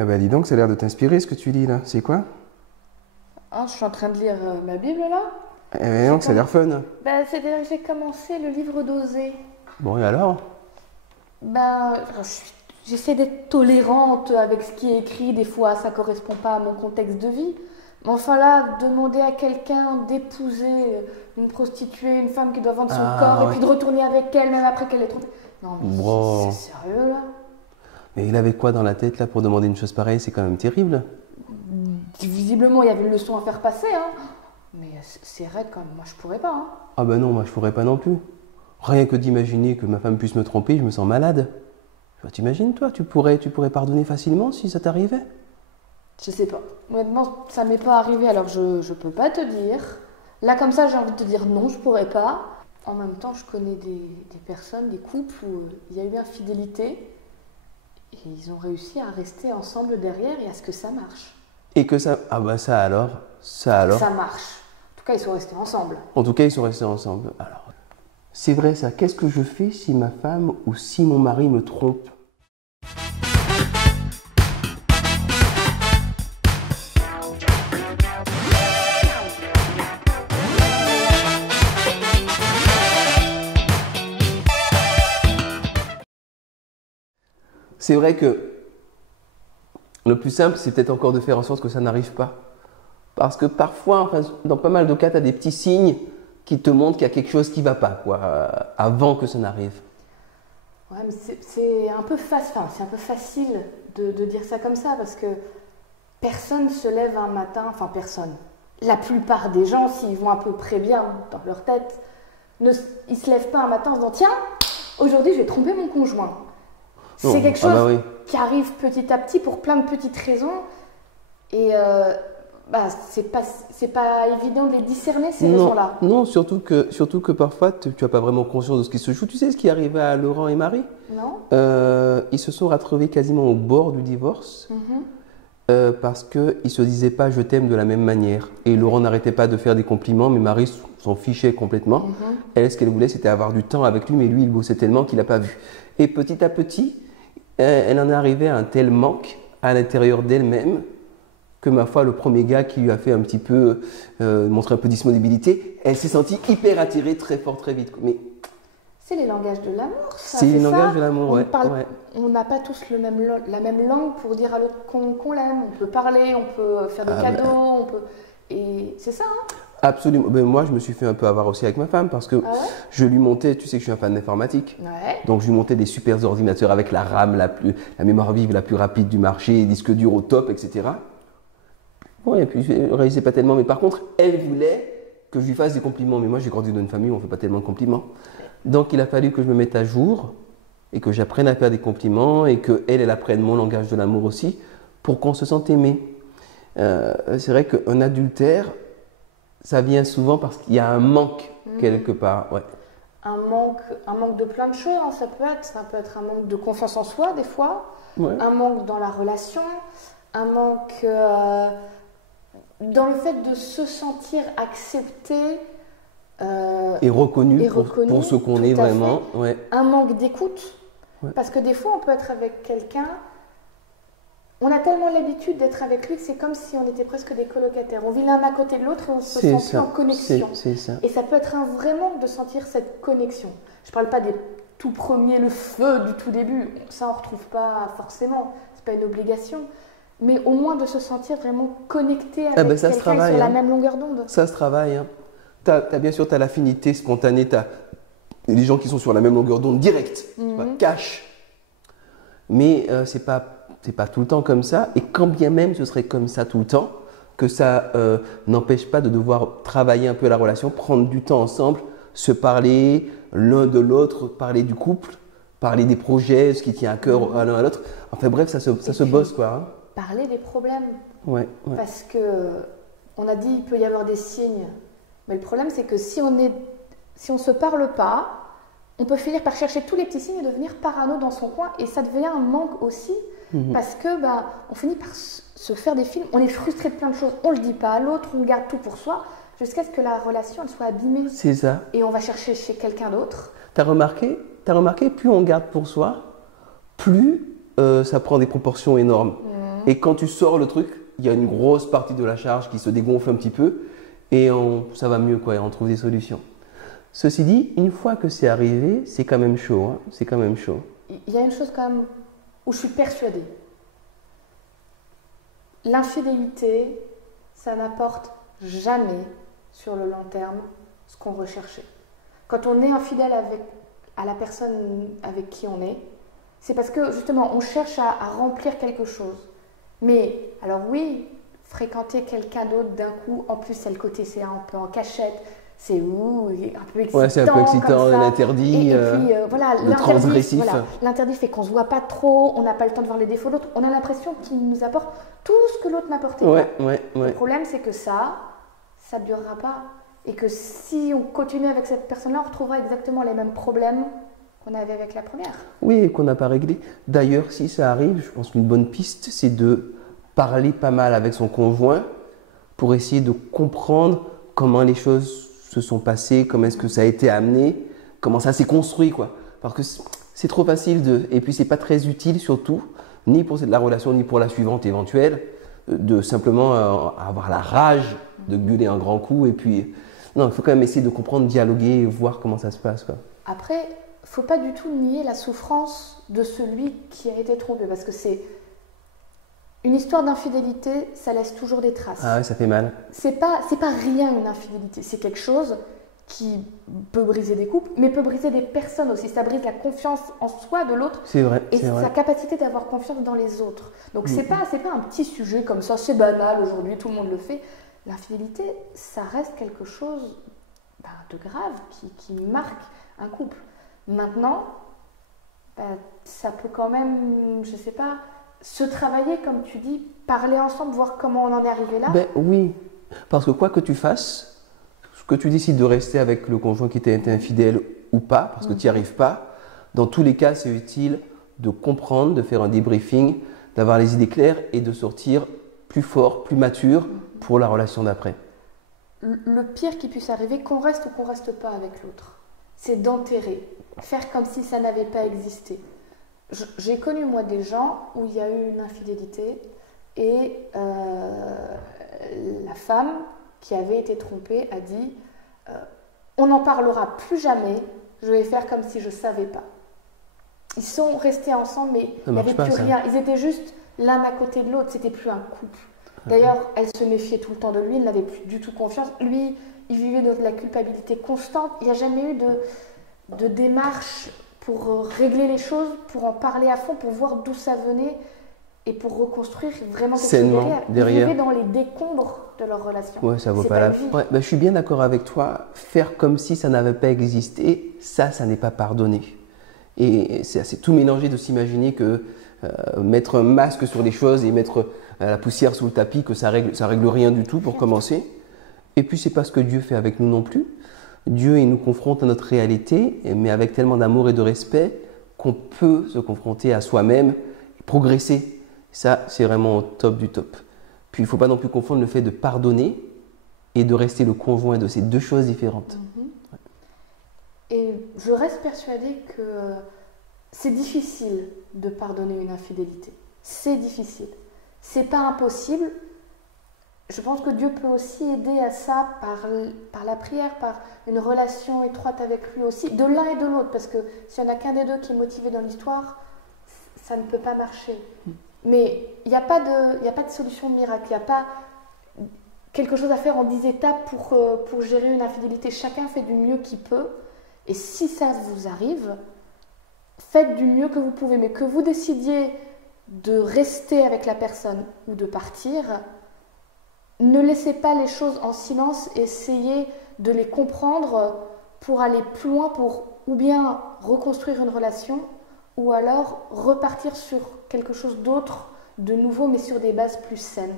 Eh ben dis donc, ça a l'air de t'inspirer ce que tu lis là. C'est quoi? Hein, je suis en train de lire ma Bible là. Eh ben donc, ça a l'air fun. C'est-à-dire que j'ai commencé le livre d'Osée. Bon, et alors? Ben, j'essaie d'être tolérante avec ce qui est écrit. Des fois, ça correspond pas à mon contexte de vie. Mais enfin là, demander à quelqu'un d'épouser une prostituée, une femme qui doit vendre son corps, et puis de retourner avec elle même après qu'elle est trompée. Non mais Wow. c'est sérieux là? Mais il avait quoi dans la tête là pour demander une chose pareille? C'est quand même terrible. Visiblement, il y avait une leçon à faire passer, hein. Mais c'est raide quand même. Moi, je pourrais pas, hein. Ah ben non, moi je pourrais pas non plus. Rien que d'imaginer que ma femme puisse me tromper, je me sens malade. T'imagines toi, tu pourrais pardonner facilement si ça t'arrivait? Je sais pas. Honnêtement, ça m'est pas arrivé, alors je peux pas te dire. Là, comme ça, j'ai envie de te dire non, je pourrais pas. En même temps, je connais des personnes, des couples où il y a eu infidélité et ils ont réussi à rester ensemble derrière et à ce que ça marche. Et que ça... Ah bah ça alors? Ça alors? Ça marche. En tout cas, ils sont restés ensemble. En tout cas, ils sont restés ensemble. Alors, c'est vrai ça. Qu'est-ce que je fais si ma femme ou si mon mari me trompe? C'est vrai que le plus simple, c'est peut-être encore de faire en sorte que ça n'arrive pas. Parce que parfois, enfin, dans pas mal de cas, tu as des petits signes qui te montrent qu'il y a quelque chose qui ne va pas, quoi, avant que ça n'arrive. Ouais, mais c'est un peu c'est un peu facile de dire ça comme ça parce que personne se lève un matin, enfin personne. La plupart des gens, s'ils vont à peu près bien dans leur tête, ils ne se lèvent pas un matin en se disant tiens, aujourd'hui je vais tromper mon conjoint. C'est quelque chose oui. qui arrive petit à petit pour plein de petites raisons et c'est pas évident de les discerner ces raisons-là. Non, surtout que parfois tu n'as pas vraiment conscience de ce qui se joue. Tu sais ce qui arrivait à Laurent et Marie? Non. Ils se sont retrouvés quasiment au bord du divorce parce qu'ils ne se disaient pas je t'aime de la même manière. Et Laurent n'arrêtait pas de faire des compliments, mais Marie s'en fichait complètement. Elle, ce qu'elle voulait, c'était avoir du temps avec lui, mais lui, il bossait tellement qu'il n'a pas vu. Et petit à petit, elle en est arrivée à un tel manque à l'intérieur d'elle-même que ma foi, le premier gars qui lui a fait un petit peu, montrer un peu de disponibilité, elle s'est sentie hyper attirée très fort, très vite. Mais c'est les langages de l'amour, ça. C'est les langages de l'amour, ouais. On n'a pas tous la même langue pour dire à l'autre qu'on l'aime. On peut parler, on peut faire des cadeaux, et c'est ça, hein? Absolument. Ben, moi, je me suis fait un peu avoir aussi avec ma femme parce que je lui montais, tu sais que je suis un fan d'informatique. Ouais. Donc, je lui montais des super ordinateurs avec la RAM, la mémoire vive la plus rapide du marché, disque dur au top, etc. Ouais, et puis je ne réalisais pas tellement. Mais par contre, elle voulait que je lui fasse des compliments. Mais moi, j'ai grandi dans une famille où on ne fait pas tellement de compliments. Donc, il a fallu que je me mette à jour et que j'apprenne à faire des compliments et qu'elle apprenne mon langage de l'amour aussi pour qu'on se sente aimé. C'est vrai qu'un adultère, ça vient souvent parce qu'il y a un manque quelque part. Ouais. Un manque de plein de choses, hein. Ça peut être un manque de confiance en soi des fois, un manque dans la relation, un manque dans le fait de se sentir accepté et reconnu pour ce qu'on est vraiment. Ouais. Un manque d'écoute, parce que des fois on peut être avec quelqu'un, on a tellement l'habitude d'être avec lui que c'est comme si on était presque des colocataires. On vit l'un à côté de l'autre et on se sent plus en connexion. C'est ça. Et ça peut être un vrai manque de sentir cette connexion. Je ne parle pas des tout premiers, le feu du tout début. Ça, on ne retrouve pas forcément. Ce n'est pas une obligation. Mais au moins de se sentir vraiment connecté avec quelqu'un sur la même longueur d'onde. Ça se travaille. Hein. Bien sûr, tu as l'affinité spontanée. Tu as les gens qui sont sur la même longueur d'onde direct, cash. Mais c'est pas tout le temps comme ça, et quand bien même ce serait comme ça tout le temps, que ça n'empêche pas de devoir travailler un peu la relation, prendre du temps ensemble, se parler l'un de l'autre, parler du couple, parler des projets, ce qui tient à cœur à l'un à l'autre. Enfin bref, ça se bosse quoi. Hein. Parler des problèmes. Ouais. Parce que on a dit il peut y avoir des signes, mais le problème c'est que si on se parle pas, on peut finir par chercher tous les petits signes et devenir parano dans son coin, et ça devient un manque aussi. Parce que on finit par se faire des films, on est frustré de plein de choses, on ne le dit pas à l'autre, on garde tout pour soi, jusqu'à ce que la relation elle soit abîmée. C'est ça. Et on va chercher chez quelqu'un d'autre. T'as remarqué, plus on garde pour soi, plus ça prend des proportions énormes. Et quand tu sors le truc, il y a une grosse partie de la charge qui se dégonfle un petit peu et ça va mieux, quoi, et on trouve des solutions. Ceci dit, une fois que c'est arrivé, c'est quand même chaud. Hein, c'est quand même chaud. Il y a une chose quand même où je suis persuadée. L'infidélité, ça n'apporte jamais sur le long terme ce qu'on recherchait. Quand on est infidèle à la personne avec qui on est, c'est parce que justement on cherche à remplir quelque chose. Mais alors oui, fréquenter quelqu'un d'autre d'un coup, en plus c'est le côté c'est un peu en cachette, c'est un peu excitant. Ouais, c'est un peu excitant, l'interdit, et puis voilà, le transgressif. L'interdit fait qu'on se voit pas trop, on n'a pas le temps de voir les défauts de l'autre, on a l'impression qu'il nous apporte tout ce que l'autre n'apportait pas. Le problème c'est que ça ne durera pas. Et que si on continue avec cette personne-là, on retrouvera exactement les mêmes problèmes qu'on avait avec la première. Oui, et qu'on n'a pas réglé. D'ailleurs, si ça arrive, je pense qu'une bonne piste, c'est de parler pas mal avec son conjoint pour essayer de comprendre comment les choses se sont passées, comment est-ce que ça a été amené, comment ça s'est construit, quoi. Parce que c'est trop facile et puis c'est pas très utile surtout, ni pour la relation, ni pour la suivante éventuelle, de simplement avoir la rage de gueuler un grand coup et puis... Non, il faut quand même essayer de comprendre, dialoguer et voir comment ça se passe, quoi. Après, il ne faut pas du tout nier la souffrance de celui qui a été trompé, parce que c'est une histoire d'infidélité, ça laisse toujours des traces. Ah ouais, ça fait mal. C'est pas rien une infidélité, c'est quelque chose qui peut briser des couples, mais peut briser des personnes aussi. Ça brise la confiance en soi de l'autre. C'est vrai. Et sa capacité d'avoir confiance dans les autres. Donc c'est pas un petit sujet comme ça, c'est banal aujourd'hui, tout le monde le fait. L'infidélité, ça reste quelque chose de grave qui marque un couple. Maintenant, ça peut quand même, je sais pas, se travailler, comme tu dis, parler ensemble, voir comment on en est arrivé là. Oui, parce que quoi que tu fasses, ce que tu décides de rester avec le conjoint qui t'est infidèle ou pas, parce que tu n'y arrives pas, dans tous les cas, c'est utile de comprendre, de faire un débriefing, d'avoir les idées claires et de sortir plus fort, plus mature pour la relation d'après. Le pire qui puisse arriver, qu'on reste ou qu'on reste pas avec l'autre, c'est d'enterrer, faire comme si ça n'avait pas existé. J'ai connu moi des gens où il y a eu une infidélité et la femme qui avait été trompée a dit on n'en parlera plus jamais, je vais faire comme si je savais pas. Ils sont restés ensemble mais il n'y avait plus rien, ils étaient juste l'un à côté de l'autre, c'était plus un couple. D'ailleurs, elle se méfiait tout le temps de lui, elle n'avait plus du tout confiance. Lui, il vivait dans de la culpabilité constante. Il n'y a jamais eu de démarche pour régler les choses, pour en parler à fond, pour voir d'où ça venait et pour reconstruire vraiment quelque chose derrière. Ils vivaient dans les décombres de leur relation. Ouais, ça vaut pas la peine. Je suis bien d'accord avec toi. Faire comme si ça n'avait pas existé, ça n'est pas pardonné. Et c'est tout mélangé de s'imaginer que mettre un masque sur les choses et mettre la poussière sous le tapis, que ça règle rien du tout pour commencer. Et puis c'est pas ce que Dieu fait avec nous non plus. Dieu, il nous confronte à notre réalité, mais avec tellement d'amour et de respect qu'on peut se confronter à soi-même, progresser. Ça, c'est vraiment au top du top. Puis il ne faut pas non plus confondre le fait de pardonner et de rester le conjoint de ces deux choses différentes. Et je reste persuadée que c'est difficile de pardonner une infidélité. C'est difficile. C'est pas impossible. Je pense que Dieu peut aussi aider à ça par la prière, par une relation étroite avec lui aussi, de l'un et de l'autre, parce que s'il n'y en a qu'un des deux qui est motivé dans l'histoire, ça ne peut pas marcher. Mais il n'y a pas de solution miracle, il n'y a pas quelque chose à faire en 10 étapes pour gérer une infidélité. Chacun fait du mieux qu'il peut, et si ça vous arrive, faites du mieux que vous pouvez, mais que vous décidiez de rester avec la personne ou de partir, ne laissez pas les choses en silence, essayez de les comprendre pour aller plus loin, pour ou bien reconstruire une relation, ou alors repartir sur quelque chose d'autre, de nouveau, mais sur des bases plus saines.